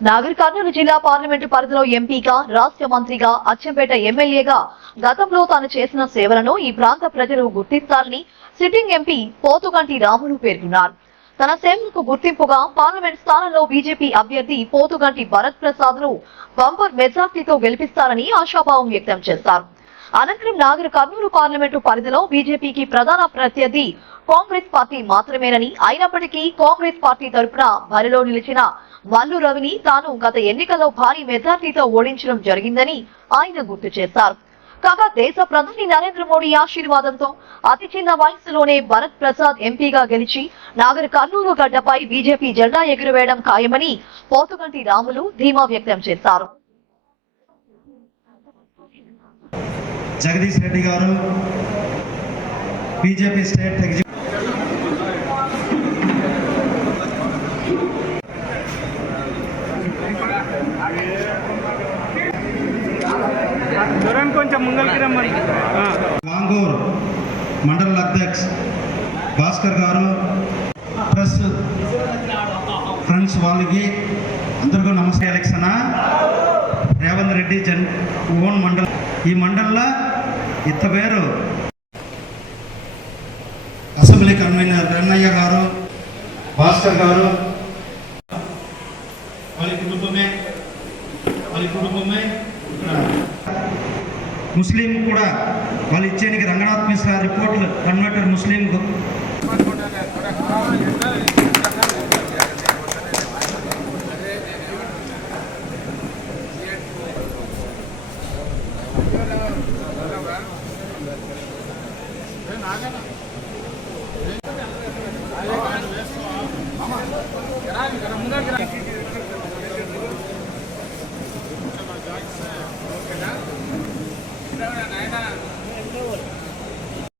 నాగర్ కర్నూలు జిల్లా పార్లమెంటు పరిధిలో ఎంపీగా, రాష్ట్ర మంత్రిగా, అచ్చంపేట ఎమ్మెల్యేగా గతంలో తాను చేసిన సేవలను ఈ ప్రాంత ప్రజలు గుర్తిస్తారని సిట్టింగ్ ఎంపీ పోతుగంటి రాములు పేర్కొన్నారు. తన సేవలకు గుర్తింపుగా పార్లమెంట్ స్థానంలో బీజేపీ అభ్యర్థి పోతుగంటి భరత్ ప్రసాద్ ను బంపర్ మెజార్టీతో గెలిపిస్తారని ఆశాభావం వ్యక్తం చేశారు. అనంతరం నాగర్ కర్నూలు పార్లమెంటు పరిధిలో బీజేపీకి ప్రధాన ప్రత్యర్థి కాంగ్రెస్ పార్టీ మాత్రమేనని, అయినప్పటికీ కాంగ్రెస్ పార్టీ తరఫున బరిలో నిలిచిన మల్లు రవిని తాను గత ఎన్నికల్లో భారీ మెజార్టీతో ఓడించడం జరిగిందని ఆయన గుర్తు చేశారు. కాగా దేశ ప్రధాని నరేంద్ర మోడీ ఆశీర్వాదంతో అతి చిన్న వయసులోనే భరత్ ప్రసాద్ ఎంపీగా గెలిచి నాగర్ కర్నూలు గడ్డపై బీజేపీ జెండా ఎగురవేయడం ఖాయమని పోతుగంటి రాములు ధీమా వ్యక్తం చేశారు. జగదీష్ రెడ్డి గారు బీజేపీ స్టేట్ ఎగ్జిక్యూటివ్ కొంచెం ముంగల్కి రమ్మని లాంగూర్ మండల అధ్యక్ష భాస్కర్ గారు, ప్రెస్ ఫ్రెండ్స్ వాళ్ళకి అందరికీ నమస్తే. ఎలక్షన్ రేవంత్ రెడ్డి ఓన్ మండల్, ఈ మండల్లో ఇత్త పేరు అసెంబ్లీ కన్వీనర్ రన్నయ్య గారు, భాస్కర్ గారు వాళ్ళ కుటుంబమే ముస్లిం కూడా వాళ్ళు ఇచ్చేందుకు రంగనాథ్ మిశ్రా రిపోర్ట్లు కన్వర్టర్ ముస్లిం ముందర